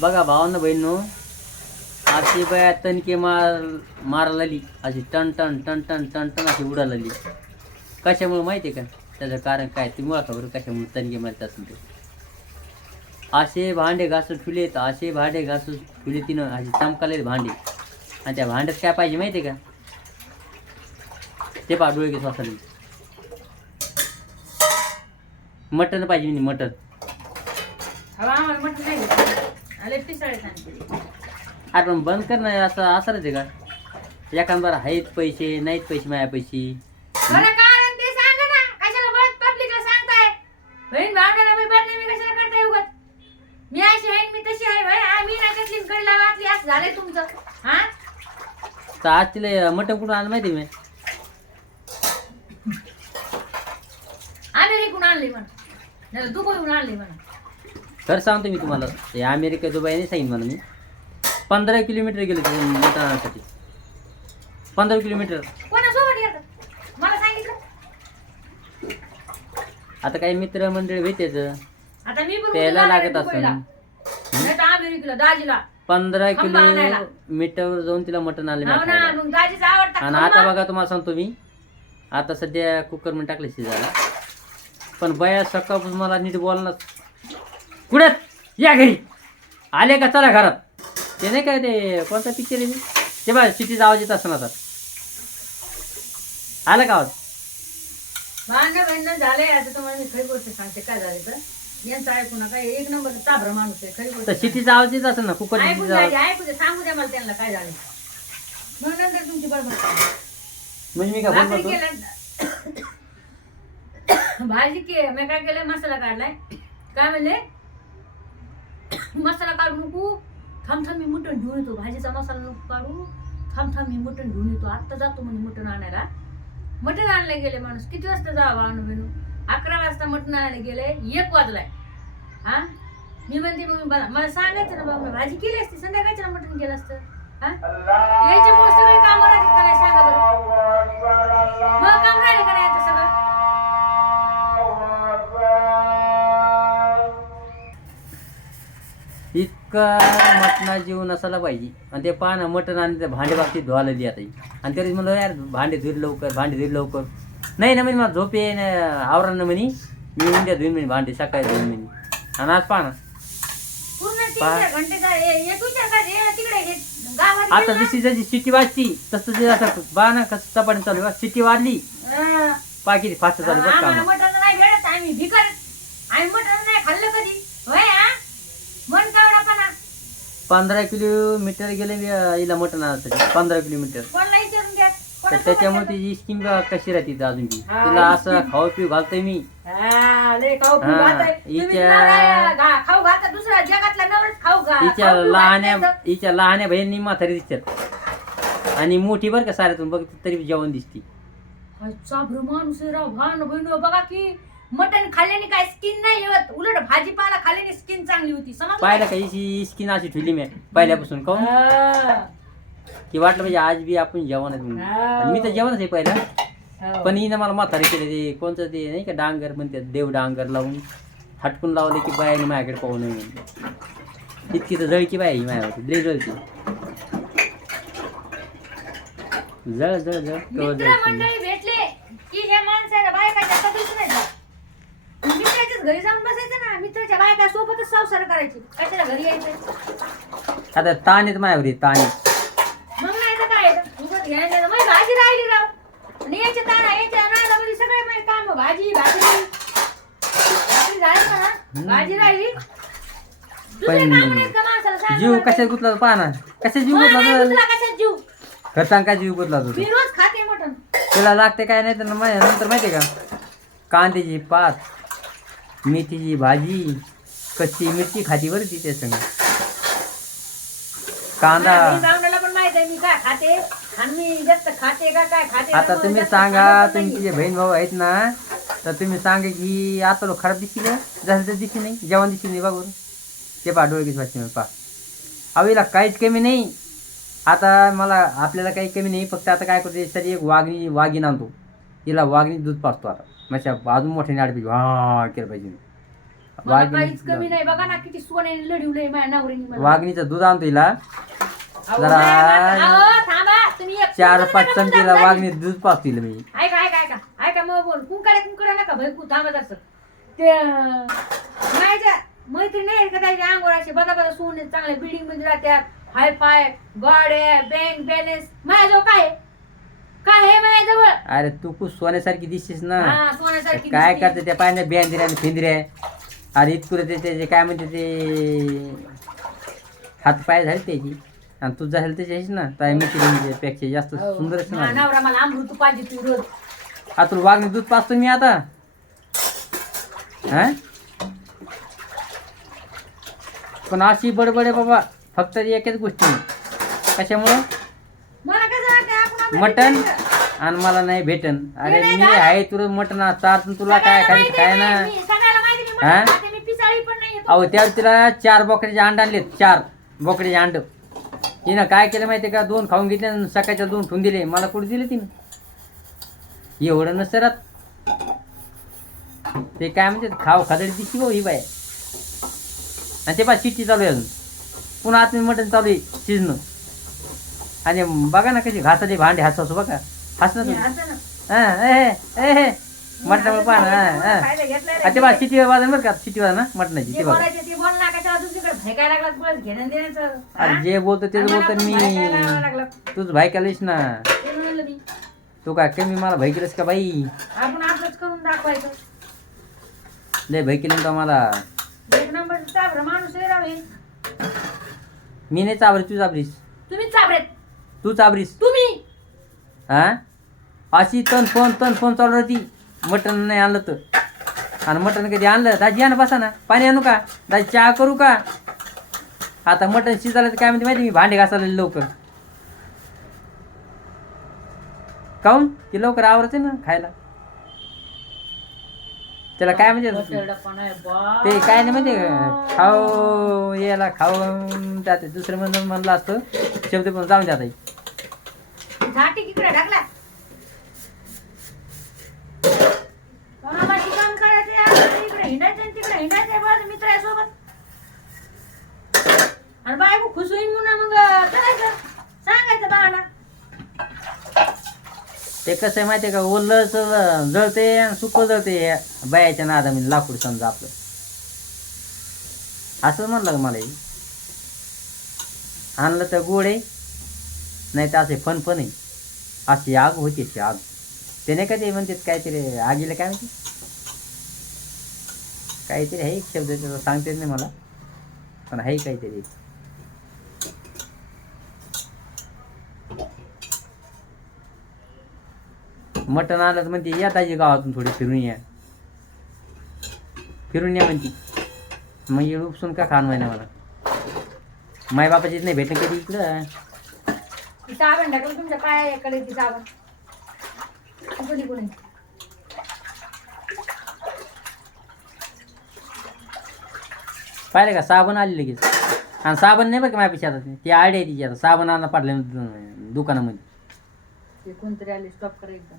बघा भावानं बहिणनो अशी बाया तणके मार मारायला लागली अशी टन टन टन टन टन टन अशी उडा लागली कशामुळे माहिती आहे का? त्याचं कारण काय? तुम्ही ओळखा खबर कशामुळे तणके मारतात ते. असे भांडे घासून ठुलेत असे भांडे घासून ठुले तिनं असे चमकाले भांडे. आणि त्या भांड्यात काय पाहिजे माहिती आहे का? ते पा डोळे घेत वाचले मटन पाहिजे म्हणे मटन हवा अरे पण बंद कर ना असं असं आहे का? एखाद बरं आहेत पैसे नाहीत पैसे माझ्या पैसे बरं कारण ते सांगा ना कशाला बळत पब्लिकला सांगताय? बहीण भावनाला मी बदनामी कशाला करताय उगत मी अशी आहे मी तशी आहे भाई आम्ही ना असं झालंय तुमचं. हा? तर आज तिला मटन कुठून आणलं माहिती मी? अमेरिकून आणली म्हणा नाही दुबईहून आणली म्हणा खरं सांगतो मी तुम्हाला ते अमेरिका दुबईने सांगितलं मला मी. पंधरा किलोमीटर गेलो ते मटन आणण्यासाठी पंधरा किलोमीटर. कोणासोबत येतं मला सांगितलं. आता काही मित्र मंडळी भेटायचं. आता मी पण त्याला लागत आहे दुबईला. असं नाही तर अमेरिकेला दाजीला. पंधरा खंबा आणायला. किलोमीटरवर जाऊन तिला मटन आणले हो ना मग दाजीचा आवडता आणि आता खंबा. बघा तुम्हाला सांगतो मी. आता सध्या कुकरमध्ये टाकले शिजायला. पण बया सकाळपासून मला नीट बोलणार कुठे? या घरी. आले का? चला घरात. ते नाही काय ते कोणता पिक्चर आहे ते? बघा सिटीचा आवाज येत असं आता आलं का आवाज? भांडणं भांडणं झाले आता तुम्हाला मी खरी गोष्ट सांगते. काय झाले तर यांचं ऐकू नका. एक नंबर चाभरा माणूस आहे. खरी तर. सिटीचा आवाज येत असेल ना कुकर ऐकून आवाज. ऐकू द्या सांगू द्या मला त्यांना काय झालं मग नंतर तुमची बरोबर म्हणजे मी काय भाकरी बोलतो केल्या भाजी के मी काय केलंय मसाला काढलाय. काय म्हणले? मसाला काढू नको. थांब थांब मी मटण घेऊन येतो. भाजीचा मसाला नको काढू. थांब थांब मी मटण घेऊन येतो. आत्ता जातो म्हणे मटण आणायला. मटण आणायला गेले माणूस. किती वाजता जावा आणू बिनू अकरा वाजता मटण आणायला गेले. एक वाजलाय. हा? मी म्हणते मग मला मला सांगायचं ना बाबा भाजी केली असती. संध्याकाळच्या मटण केलं असतं. हा? याच्यामुळे सगळे काम राहते सांगा बरं. मग काम राहिलं का इतका मटणा जीवन असायला पाहिजे. आणि ते पानं मटण आणि ते भांडे बाबतीत धुवायला दे आता आणि तरी म्हणलं यार भांडे धुईल लवकर भांडे धुईल लवकर. नाही ना म्हणे मला झोप ये आवरण म्हणे. मी उद्या धुईन म्हणे भांडे सकाळी धुईन म्हणे. आणि आज पाहा आता जशी जशी सिटी वाजती तसं ते आता बा ना कसं चपाटी चालू आहे. सिटी वाजली पाकिटी फास्ट चालू बघ आम्ही भिकार आम्ही मटण नाही खाल्लं कधी होय हा मन कावडापणा पंधरा किलोमीटर गेले हिला मटण पंधरा किलोमीटर. कोणाला विचारून द्या तर त्याच्यामुळे? तिची स्कीम कशी राहते इथं अजून बी? हा, तिला असं खाऊ पिऊ घालतोय मी. हा, लय खाऊ पिऊ हा, घालताय. तुम्ही हिच्या- नवरा घा- खाऊ घालता दुसरा जगातला नवराच खाऊ घा. हिच्या खाऊ पिऊ लहान्या घालता बहिणी म्हातारी दिसतात. आणि मोठी बरं का साऱ्यातून बघ तरी जेवण दिसती. भान बहिण बघा की. मटण खाल्ल्याने काय स्किन नाही येत? उलट भाजीपाला खाल्ल्याने स्किन चांगली होती. समजलं? पाहिलं का स्किन अशी ठेवली मी? पहिल्यापासून काऊन हा. की वाटलं म्हणजे आज बी आपण जेवण आहे म्हणून. आणि मी तर जेवणच आहे पहिला. हो. पण हिनं मला म्हातारी केले ते कोणतं ते नाही का डांगर म्हणते देव डांगर लावून. हटकून लावले की बायाने माझ्याकडे पाहू नये म्हणून. इतकी तर जळकी बाय ही माझ्यावरती लई जळकी. जळ जळ जळ. कवर मित्र जळकी. मंडळी भेटले की ह्या माणसाला बायकाच्या कधीच नाही जात. मित्राच्याच घरी जाऊन बसायचं ना मित्राच्या बायका सोबतच संसार करायची. कशाला घरी यायचं आता ताण येत माझ्यावर ताण येत. मग नाही तर काय? घ्यायला नाही तर भाजी राहिली राव. आणि याच्या ताना याच्या नादामध्ये सगळे माझे काम भाजी भाजी भाजी झाली भाजी राहिली. दुसरे पण काम नाहीत का माणसाला सांगा जीव बरं? कशात गुतला पाहा ना. कशात जीव मला नाही गुतला कशात जीव? सांग काय जीव गुतला मी रोज खाते मटण. तुला लागते काय नाही तर माझ्या नंतर माहिती आहे का? कांद्याची पात. मेथीची भाजी कच्ची मिरची खाती बरं तिथे संग कांदा. मी गावण्याला पण माहीत आहे मी काय खाते? आणि मी जास्त खाते का काय खाते आता तुम्ही सांगा तुम्ही नाहीये. तिचे बहीण भाऊ आहेत ना तर तुम्ही सांगा की आता लोक खराब दिसतील का? झालं तर दिसली नाही जेवण दिसली नाही बघ बरं ते पा डोळे किती वाजते पा अवीला काहीच कमी नाही. आता मला आपल्याला काही कमी नाही फक्त आता काय करते सर एक वाघणी वाघीण आणतो. तिला वाघणी दूध पाचतो आता. म्हणजे अजून मोठ्याने आड पाहिजे हा केलं पाहिजे. मला काहीच कमी नाही. बघा ना किती सोन्याने लढवलंय माझ्या नवरीने मला. वाघणीचं दूध आणतो हिला. अहो, जरा- माझ्या- अहो, थांबा. तुम्ही एक चार पाच नका चमचीला. वाघणी दूध पाचतील मी. ऐका ऐका ऐका. ऐका मग बोल. कुंकडे कुंकडे नका भाई कु थांबत असत ते अं, माझ्या मैत्रिणी नाही का त्याच्या अंगोर असे बदा बदा सोने चांगल्या बिल्डिंगमध्ये राहत्यात हाय फाय गाड्या बँक बॅलन्स माझ्याजवळ काय आहे? काय माझ्याजवळ अरे तू खूप सोन्यासारखी दिसतीस ना. हा सोन्यासारखी काय दिसते. करते त्या पाण्यात बियांदिऱ्या आणि फिंदिऱ्या? अरे इतकुरे ते त्याचे काय म्हणते ते? हात पाय झाले त्याची. आणि तू झालं त्याच्याशीच ना. काय मित्र जास्त हो. सुंदरच हा, ना नवरा मला अमृत पाहिजे तू रोज. आता तुला वाघणी दूध पाचतो मी आता. हा? पण अशी बडबड आहे बाबा. फक्त एकच गोष्टी. कशामुळं मला कसं वाटतं आपण आपलं मटन. आणि मला नाही भेटन. अरे मी. आहे तुला मटन चार तुला काय माहिती काय ना माहिती हा? अहो त्यावेळी तिला चार बोकड्याचे अंड आणलेत चार बोकड्याचे अंड. तिनं काय केलं माहितीये का? दोन खाऊन घेतले आणि सकाळच्या दोन ठेवून दिले. मला कुठे दिले तिनं? एवढं नसतं राहत ते काय म्हणते खाव खादडी दिसती भाऊ ही बाय आणि ते पा शिट्टी चालू आहे अजून. पुन्हा आतमध्ये मटण चालू आहे शिजणं. आणि बघा ना कशी घासाचे भांडे हसवतो बघा. हस ना तुम्ही. हा मटण पहा ना ते बा शिटी वाजन बरं का शिटी वाजन ना मटणाची जे ते बघा अरे? जे बोलतो तेच बोलतो मी. तूच भाई केलीस ना. ते काय कमी मला भाई केलंस का बाई? आपण आपलंच करून दाखवायचं. लय भाई केलं का मला. एक नंबर चाबर माणूस. मी नाही चाबरी तू चाबरेत तू चाबरीस. तुम्ही? हा? अशी तन फोन तन फोन चालू राहती. मटण नाही आणलं तर. आणि मटण कधी आणलं? दाजी आणा बसा ना. पाणी आणू का? दाजी चहा करू का? आता मटण शिजायला तर काय म्हणते माहिती मी भांडे घासायला लवकर. काऊन? ती लवकर आवडते ना खायला. त्याला काय म्हणजे. ते काय नाही म्हणजे खाऊ याला खाऊन त्यात दुसरं म्हणून म्हणलं असतं. शब्द पण जाऊन द्या ताई. झाटी इकडे करायचं इकडे हिंडायचं तिकडे हिंडायचं मित्र आहे सोबत आणि बायको खुश होईन म्हणून मग करायचं. सांगायचं बाळाला. ते कसं आहे माहिती आहे का ओलं जळते आणि सुकं जळते बायाच्या नादा नादामध्ये लाकूड समजा आपलं. असं म्हणलं का मला आणलं तर गोड आहे नाही तर असे फन पण आहे. अशी आग होती अशी आग. ते नाही का ते म्हणतात काहीतरी आगीला काय म्हणते? काहीतरी आहे एक शब्द त्याचा सांगता येत नाही मला. पण आहे काहीतरी. मटण आलं तर म्हणते या ताजी गावातून थोडी फिरून या. फिरून या म्हणते. मग उपसून का खान माहिती मला? माय बापाचीच नाही भेटणं कधी इकडं? ती साबण टाकलं तुमच्या पायाकडे ती साबण कोणी कोणी पाहिलं का? साबण आली लगेच आणि साबण नाही का माझ्या आता? ती आयडिया आहे तिची आता. साबण आणला पाडलं दुकानामध्ये. ते कोणतरी आले स्टॉप करायचं